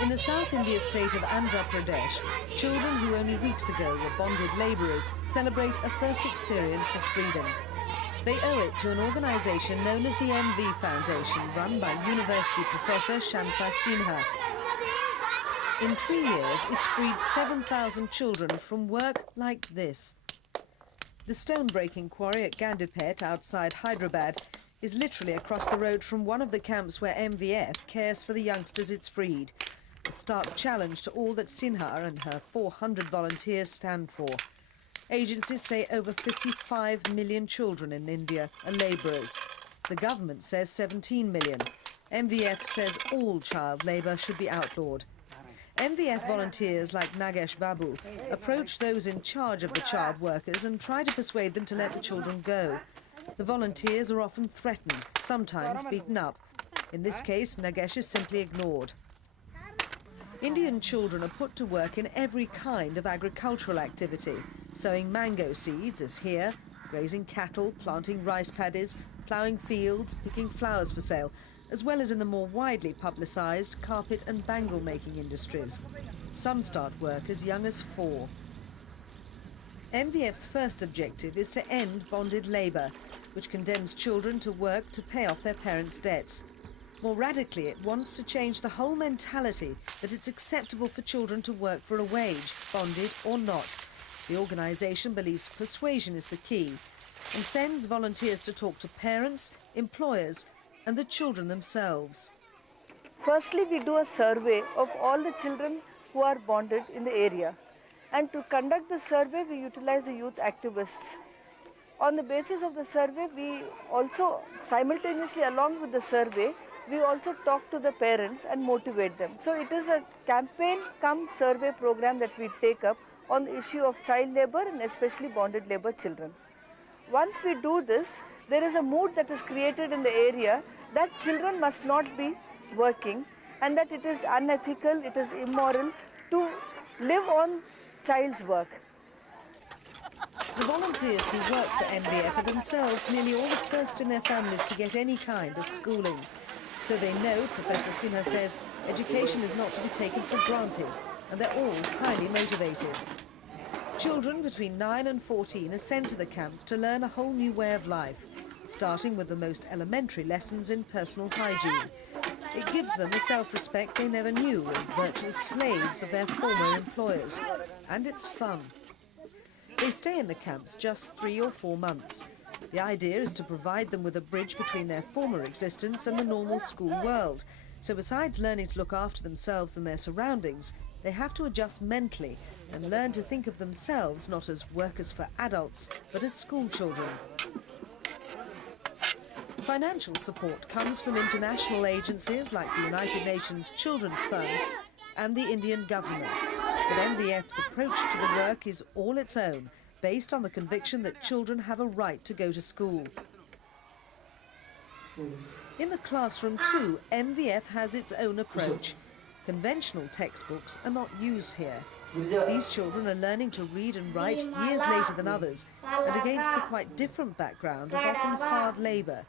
In the South India state of Andra Pradesh, children who only weeks ago were bonded labourers celebrate a first experience of freedom. They owe it to an organisation known as the Mamvidi Foundation, run by University Professor Shantha Sinha. In 3 years, it's freed 7,000 children from work like this. The stone-breaking quarry at Gandipet, outside Hyderabad, is literally across the road from one of the camps where MVF cares for the youngsters it's freed. A stark challenge to all that Sinha and her 400 volunteers stand for. Agencies say over 55 million children in India are labourers. The government says 17 million. MVF says all child labour should be outlawed. MVF volunteers like Nagesh Babu approach those in charge of the child workers and try to persuade them to let the children go. The volunteers are often threatened, sometimes beaten up. In this case, Nagesh is simply ignored. Indian children are put to work in every kind of agricultural activity. Sowing mango seeds, as here, grazing cattle, planting rice paddies, ploughing fields, picking flowers for sale, as well as in the more widely publicised carpet and bangle making industries. Some start work as young as 4. MVF's first objective is to end bonded labour, which condemns children to work to pay off their parents' debts. More radically, it wants to change the whole mentality that it's acceptable for children to work for a wage, bonded or not. The organisation believes persuasion is the key and sends volunteers to talk to parents, employers and the children themselves. Firstly, we do a survey of all the children who are bonded in the area. And to conduct the survey, we utilize the youth activists. On the basis of the survey, we also simultaneously, along with the survey, we also talk to the parents and motivate them. So it is a campaign cum survey program that we take up on the issue of child labour and especially bonded labour children. Once we do this, there is a mood that is created in the area that children must not be working and that it is unethical, it is immoral to live on child's work. The volunteers who work for MVF are themselves nearly all the first in their families to get any kind of schooling. So they know, Professor Sinha says, education is not to be taken for granted, and they're all highly motivated. Children between 9 and 14 are sent to the camps to learn a whole new way of life, starting with the most elementary lessons in personal hygiene. It gives them a self-respect they never knew as virtual slaves of their former employers. And it's fun. They stay in the camps just 3 or 4 months. The idea is to provide them with a bridge between their former existence and the normal school world. So besides learning to look after themselves and their surroundings, they have to adjust mentally and learn to think of themselves not as workers for adults, but as school children. Financial support comes from international agencies like the United Nations Children's Fund and the Indian government. But MVF's approach to the work is all its own, based on the conviction that children have a right to go to school. In the classroom too, MVF has its own approach. Conventional textbooks are not used here. These children are learning to read and write years later than others, and against the quite different background of often hard labour.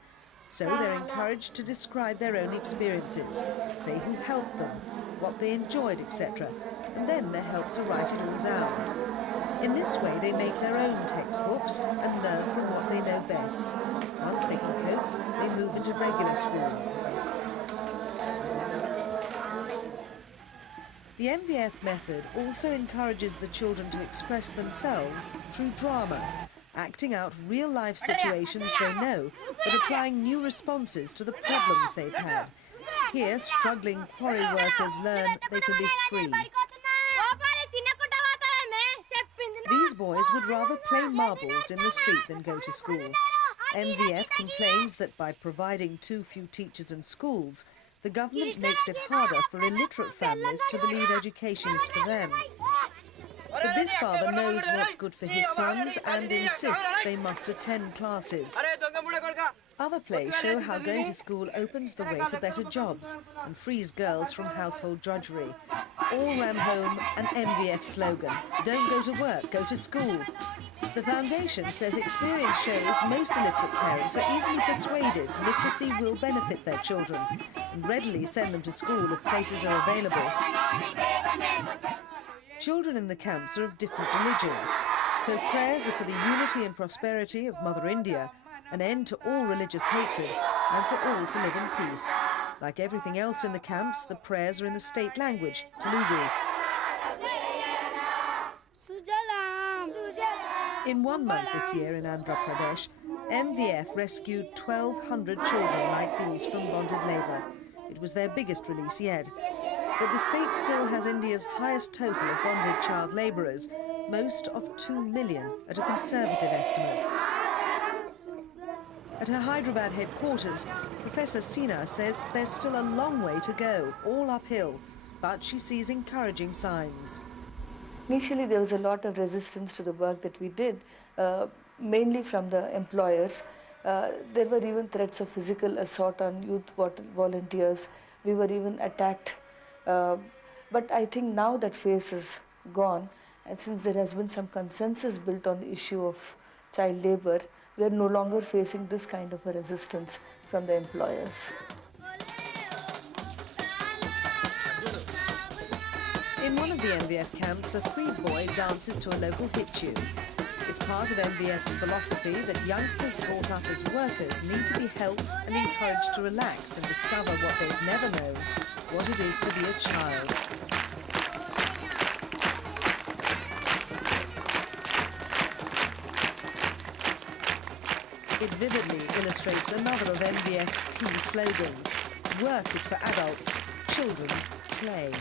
So they're encouraged to describe their own experiences, say who helped them, what they enjoyed, etc. And then they're helped to write it all down. In this way, they make their own textbooks and learn from what they know best. Once they can cope, they move into regular schools. The MVF method also encourages the children to express themselves through drama, acting out real-life situations they know, but applying new responses to the problems they've had. Here, struggling quarry workers learn they can be free. These boys would rather play marbles in the street than go to school. MVF complains that by providing too few teachers and schools, the government makes it harder for illiterate families to believe education is for them. But this father knows what's good for his sons and insists they must attend classes. Other plays show how going to school opens the way to better jobs and frees girls from household drudgery. All ram home an MVF slogan: don't go to work, go to school. The foundation says experience shows most illiterate parents are easily persuaded literacy will benefit their children and readily send them to school if places are available. Children in the camps are of different religions, so prayers are for the unity and prosperity of Mother India, an end to all religious hatred, and for all to live in peace. Like everything else in the camps, the prayers are in the state language, Telugu. In 1 month this year in Andra Pradesh, MVF rescued 1,200 children like these from bonded labour. It was their biggest release yet. But the state still has India's highest total of bonded child labourers, most of 2 million at a conservative estimate. At her Hyderabad headquarters, Professor Sinha says there's still a long way to go, all uphill, but she sees encouraging signs. Initially, there was a lot of resistance to the work that we did, mainly from the employers. There were even threats of physical assault on youth volunteers. We were even attacked. But I think now that phase is gone, and since there has been some consensus built on the issue of child labour, we are no longer facing this kind of a resistance from the employers. In one of the MVF camps, a freed boy dances to a local hit tune. It's part of MVF's philosophy that youngsters brought up as workers need to be helped and encouraged to relax and discover what they've never known, what it is to be a child. It vividly illustrates another of MVF's key slogans. Work is for adults, children play.